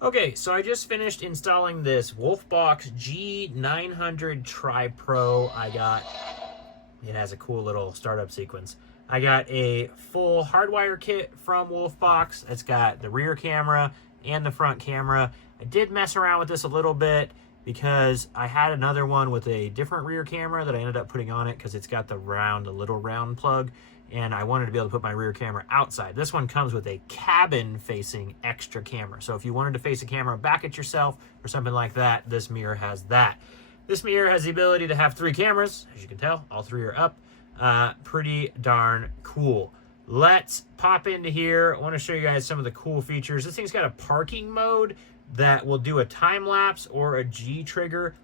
Okay, so I just finished installing this WOLFBOX G900 Tripro. It has a cool little startup sequence. I got a full hardwire kit from WOLFBOX. It's got the rear camera and the front camera. I did mess around with this a little bit because I had another one with a different rear camera that I ended up putting on it because it's got the little round plug, and I wanted to be able to put my rear camera outside. This one comes with a cabin-facing extra camera. So if you wanted to face a camera back at yourself or something like that, this mirror has that. This mirror has the ability to have 3 cameras. As you can tell, all 3 are up. Pretty darn cool. Let's pop into here. I want to show you guys some of the cool features. This thing's got a parking mode that will do a time lapse or a G trigger.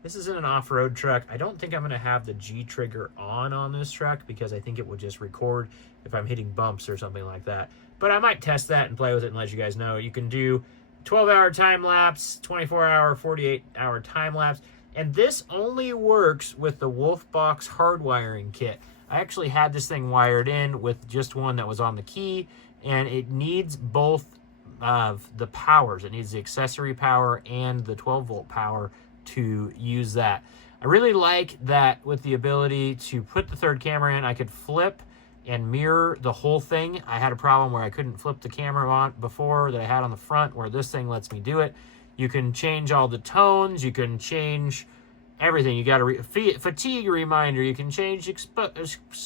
This isn't an off-road truck. I don't think I'm going to have the G trigger on this truck because I think it will just record if I'm hitting bumps or something like that. But I might test that and play with it and let you guys know. You can do 12-hour time lapse, 24-hour, 48-hour time lapse. And this only works with the WOLFBOX hardwiring kit. I actually had this thing wired in with just one that was on the key, and it needs both of the powers. It needs the accessory power and the 12-volt power to use that. I really like that with the ability to put the third camera in, I could flip and mirror the whole thing. I had a problem where I couldn't flip the camera on before that I had on the front, where this thing lets me do it. You can change all the tones, you can change everything. You got a fatigue reminder, you can change exposure,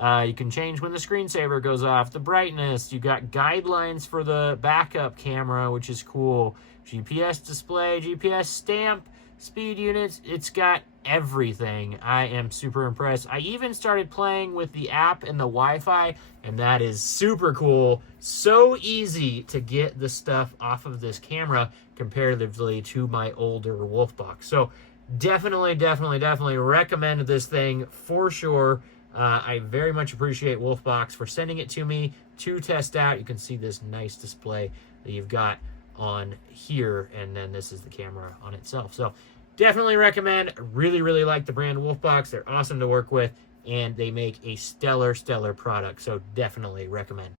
you can change when the screensaver goes off, the brightness. You got guidelines for the backup camera, which is cool. GPS display, GPS stamp, speed units. It's got everything. I am super impressed. I even started playing with the app and the Wi-Fi, and that is super cool. So easy to get the stuff off of this camera comparatively to my older WOLFBOX. So definitely recommend this thing for sure. I very much appreciate WOLFBOX for sending it to me to test out. You can see this nice display that you've got on here, and then this is the camera on itself. So definitely recommend. Really like the brand WOLFBOX. They're awesome to work with, and they make a stellar product. So definitely recommend.